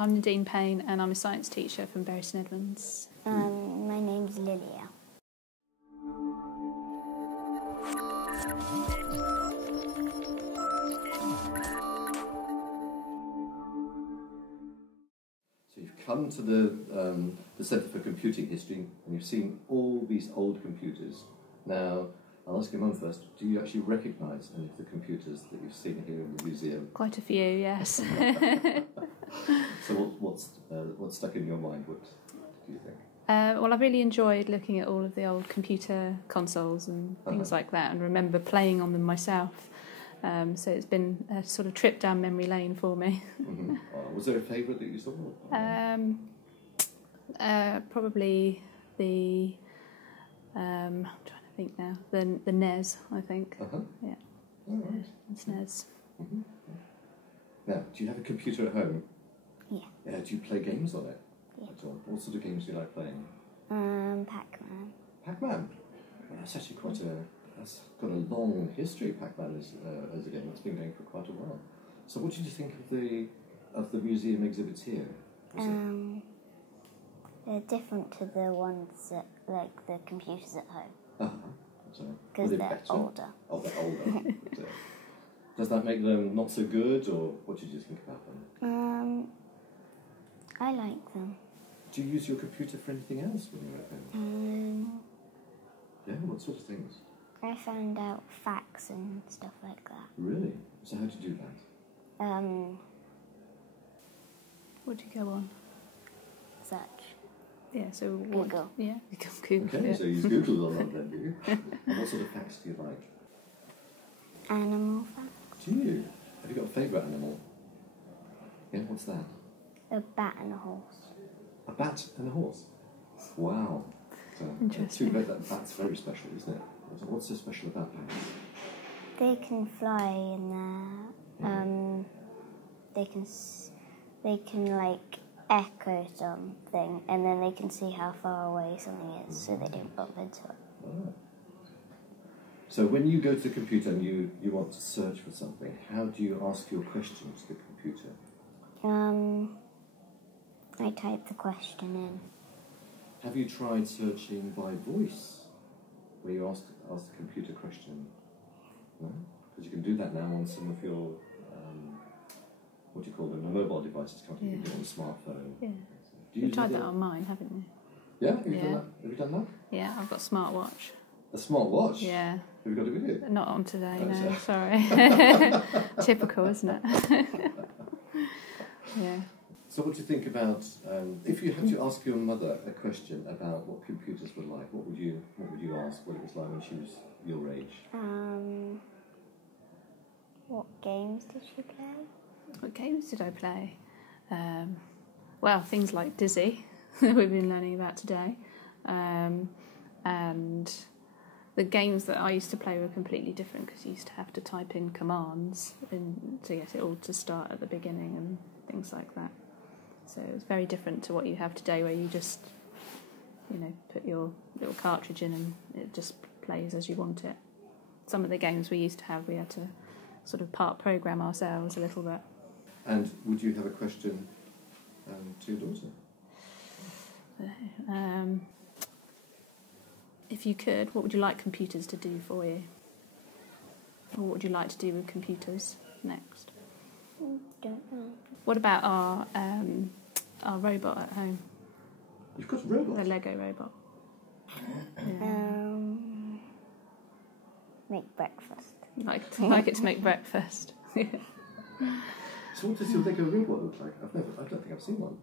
I'm Nadine Payne and I'm a science teacher from Bury St Edmunds. My name's Lilia. So you've come to the Centre for Computing History and you've seen all these old computers. Now, I'll ask your mum first, do you actually recognise any of the computers that you've seen here in the museum? Quite a few, yes. So what's stuck in your mind? What do you think? Well, I've really enjoyed looking at all of the old computer consoles and things like that, and remember playing on them myself. So it's been a sort of trip down memory lane for me. Mm-hmm. Was there a favourite that you saw? Probably the... I'm trying to think now. The NES, I think. Yeah. Oh, right. It's NES. Mm-hmm. Now, do you have a computer at home? Yeah. Do you play games on it? Yeah. At all? What sort of games do you like playing? Pac-Man. Pac-Man? Well, that's actually that's got a long history, Pac-Man as a game. It's been going for quite a while. So what did you think of the museum exhibits here? They're different to the ones that, like the computers at home. Because they're better? older. Oh, they're older. But, does that make them not so good, or what did you think about them? I like them. Do you use your computer for anything else when you're at home? Yeah, what sort of things? I found out facts and stuff like that. Really? So how did you do that? What do you go on? Search. Yeah, so Google. Yeah, Google. Okay, yeah. so you use Google a lot then, do you? And what sort of facts do you like? Animal facts. Do you? Have you got a favourite animal? Yeah, what's that? A bat and a horse. A bat and a horse? Wow. Interesting. That's very special, isn't it? What's so special about bats? They can fly in there. They can like echo something, and then they can see how far away something is, so they don't bump into it. Oh. So when you go to the computer and you want to search for something, how do you ask your question to the computer? I type the question in. Have you tried searching by voice, where you ask the computer a question? No? Because you can do that now on some of your, what do you call them, the mobile devices, can't you? You can do it on a smartphone. Yeah. You've tried that on mine, haven't you? Yeah? Have you done that? Yeah, I've got a smartwatch. A smartwatch? Yeah. Have you got it with you? Not on today, Oh, no, sorry. Typical, isn't it? Yeah. So what do you think about, if you had to ask your mother a question about what computers were like, what would you ask, what it was like when she was your age? What games did she play? What games did I play? Well, things like Dizzy, we've been learning about today. And the games that I used to play were completely different because you used to have to type in commands to get it all to start at the beginning and things like that. So it was very different to what you have today, where you just, put your little cartridge in and it just plays as you want it. Some of the games we used to have, we had to sort of part program ourselves a little bit. And would you have a question to your daughter? If you could, what would you like computers to do for you? Or what would you like to do with computers next? Don't know. What about our robot at home? You've got a robot? The Lego robot. Make breakfast. Like it to make breakfast. So what does your Lego robot look like? I don't think I've seen one.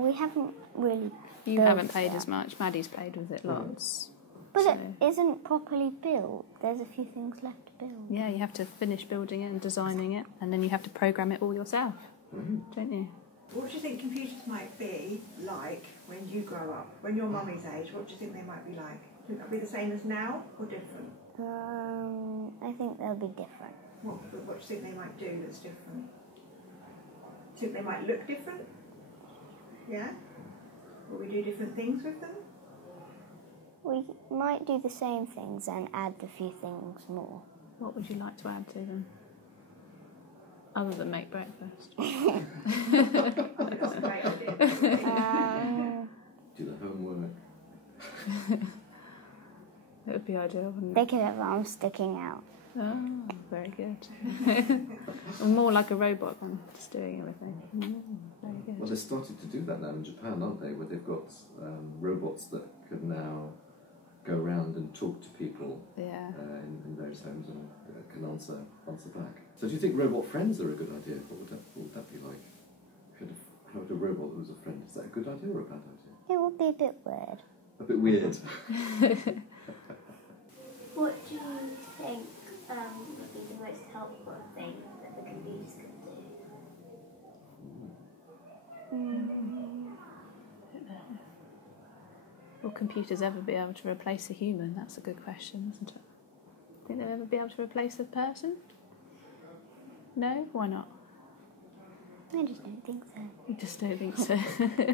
We haven't really. You haven't played as much. Maddie's played with it lots. But it isn't properly built. There's a few things left to build. Yeah, you have to finish building it and designing it, and then you have to program it all yourself, don't you? What do you think computers might be like when you grow up? When you're mummy's age, what do you think they might be like? Do you think they'll be the same as now or different? I think they'll be different. What do you think they might do that's different? Do you think they might look different? Yeah? Will we do different things with them? We might do the same things and add a few things more. What would you like to add to them? Other than make breakfast. It would be ideal, wouldn't They it? could have arms sticking out. Oh, very good. More like a robot than just doing everything. Very good. Well, they're starting to do that now in Japan, aren't they? Where they've got robots that can now go around and talk to people Yeah. in various homes and can answer back. So do you think robot friends are a good idea? What would that be like? If you had a robot that was a friend, is that a good idea or a bad idea? It would be a bit weird. A bit weird. What do you think would be the most helpful thing that the computers could do? Will computers ever be able to replace a human? That's a good question, isn't it? Think they'll ever be able to replace a person? No? Why not? I just don't think so. You just don't think so?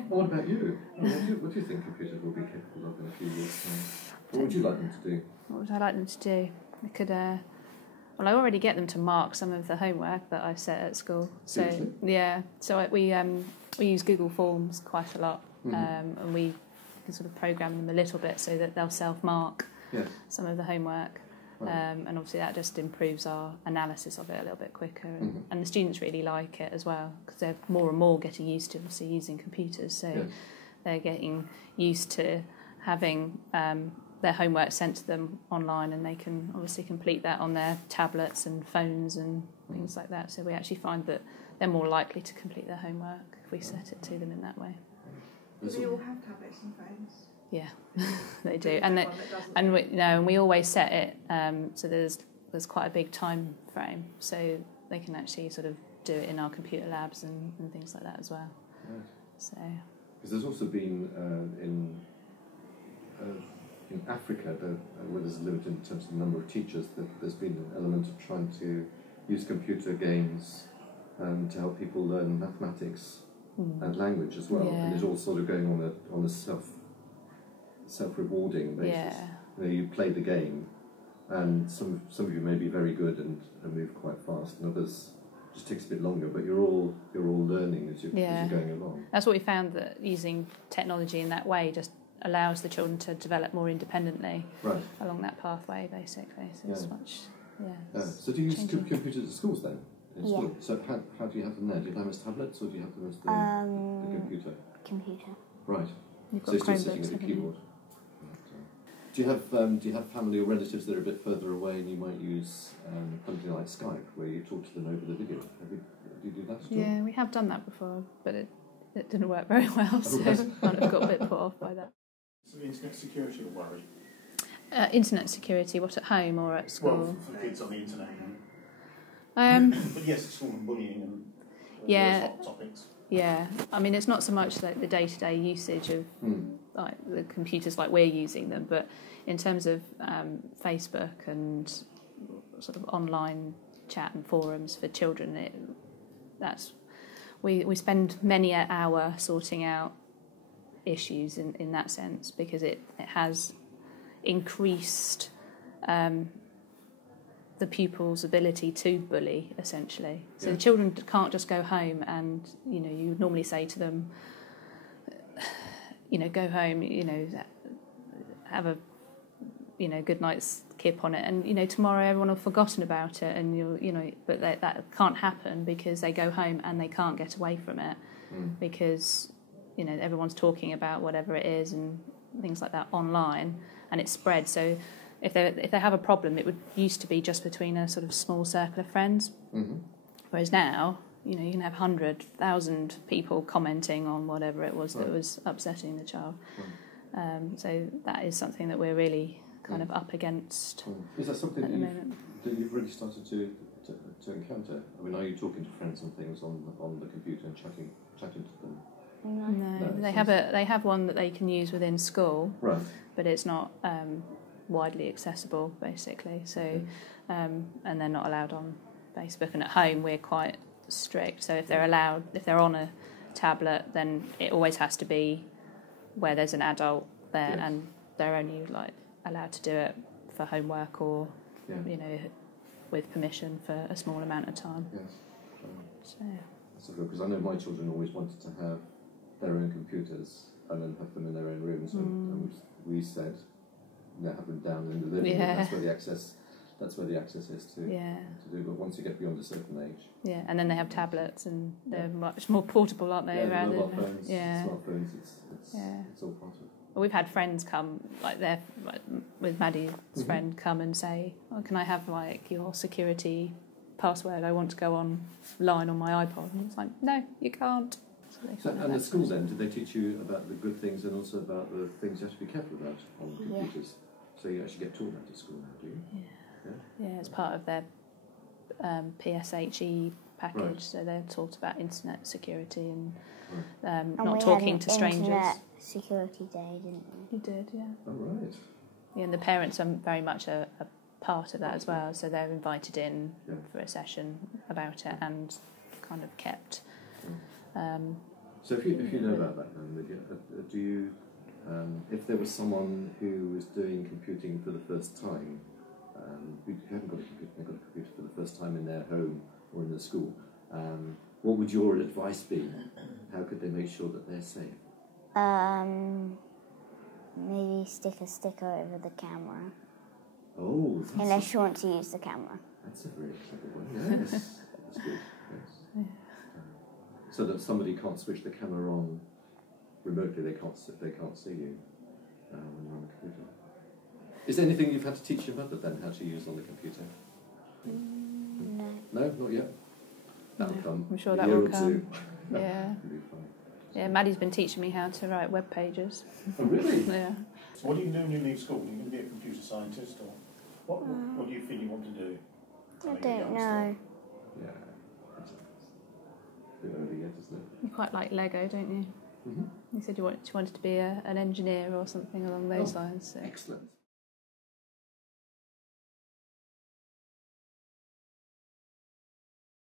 What about you? What do you think computers will be capable of in a few years' time? What would you like them to do? What would I like them to do? They could, well, I already get them to mark some of the homework that I've set at school. So Seriously? yeah, so we use Google Forms quite a lot, Mm-hmm. and we can sort of program them a little bit so that they'll self-mark Yes. some of the homework. Right. And obviously that just improves our analysis of it a little bit quicker, Mhm. and the students really like it as well because they're more and more getting used to obviously using computers, so Yes. they're getting used to having their homework sent to them online, and they can obviously complete that on their tablets and phones and things like that. So we actually find that they're more likely to complete their homework if we set it to them in that way. Do they all have tablets and phones? Yeah, they do, Is and there they, one that doesn't? and we, no, and we always set it so there's quite a big time frame, so they can actually sort of do it in our computer labs and things like that as well. Right. So Because there's also been in Africa, where there's a limit in terms of the number of teachers, there's been an element of trying to use computer games to help people learn mathematics and language as well. Yeah. And it's all sort of going on a self-rewarding basis. yeah, You know, you play the game, and some of you may be very good and move quite fast, and others just takes a bit longer. But you're all learning as you're going along. that's what we found, that using technology in that way just allows the children to develop more independently Right. along that pathway, basically. So it's Yeah. much, So do you use changing. computers at schools then? In Yeah. school? So how do you have them there? Do you have them as tablets or do you have them as the computer? Computer. Right. You've So got you're still sitting Chromebooks, at a haven't you? keyboard. Do you have family or relatives that are a bit further away and you might use something like Skype where you talk to them over the video? Do you do that at all? Yeah, we have done that before, but it didn't work very well, so right. I kind of got a bit put off by that. So the internet security will worry. Internet security, what, at home or at school? Well, for the kids on the internet. But yes, it's all bullying and Yeah. those hot topics. Yeah, I mean, it's not so much like the day-to-day usage of like the computers like we're using them, but in terms of Facebook and sort of online chat and forums for children, we spend many an hour sorting out issues in that sense, because it has increased the pupils' ability to bully, essentially. So the children can't just go home and, you know, you would normally say to them, you know, go home, you know, have a, you know, good night's kip on it, and, you know, tomorrow everyone will have forgotten about it, and you know, but that can't happen because they go home and they can't get away from it because, you know, everyone's talking about whatever it is and things like that online, and it spreads. So if they have a problem, it used to be just between a sort of small circle of friends, whereas now, you know, you can have 100,000 people commenting on whatever it was that was upsetting the child. So that is something that we're really kind of up against. Is that something at the moment. that you've really started to encounter? I mean, are you talking to friends and things on the computer and chatting to them? No, No, they have one that they can use within school, Right. but it's not widely accessible, basically. So, and they're not allowed on Facebook. And at home, we're quite strict. So if they're on a tablet, then it always has to be where there's an adult there, Yes. and they're only like allowed to do it for homework or you know, with permission for a small amount of time. Yes. So That's good, because I know my children always wanted to have their own computers and then have them in their own rooms. And we said, have them down in the living room. That's where the access is to do. But once you get beyond a certain age, and then they have tablets, and they're much more portable, aren't they? Yeah, mobile phones, smartphones. It's all part of it. Well, we've had friends come, with Maddie's friend, come and say, "Oh, can I have your security password? I want to go online on my iPod." And it's like, no, you can't. And at school then, did they teach you about the good things and also about the things you have to be careful about on computers? So you actually get taught that at school now, do you? Yeah, it's part of their PSHE package. Right. So they're taught about internet security and and not talking to strangers. Internet security day, didn't we? You did, yeah. Oh, right. Yeah, and the parents are very much a part of that as well. So they're invited in for a session about it and kind of kept. So if you know about that, then Lydia, do you, if there was someone who was doing computing for the first time, who hadn't got a computer, they got a computer for the first time in their home or in their school, what would your advice be? How could they make sure that they're safe? Maybe stick a sticker over the camera. Oh, unless you want to use the camera. That's a very clever one. Yes, that's good. Yes. So that somebody can't switch the camera on remotely. They can't see you when you're on the computer. Is there anything you've had to teach your mother then how to use on the computer? No. No, not yet. That'll come. I'm sure a that year will or come. two. Yeah. It'll be fine. Yeah, Maddie's been teaching me how to write web pages. Oh, really? Yeah. So what do you do when you leave school? Are you going to be a computer scientist, or what do you feel you want to do? I don't know. Yeah. That's a bit early yet, isn't it? You quite like Lego, don't you? Mm-hmm. You said you wanted to be an engineer or something along those lines. So. Excellent.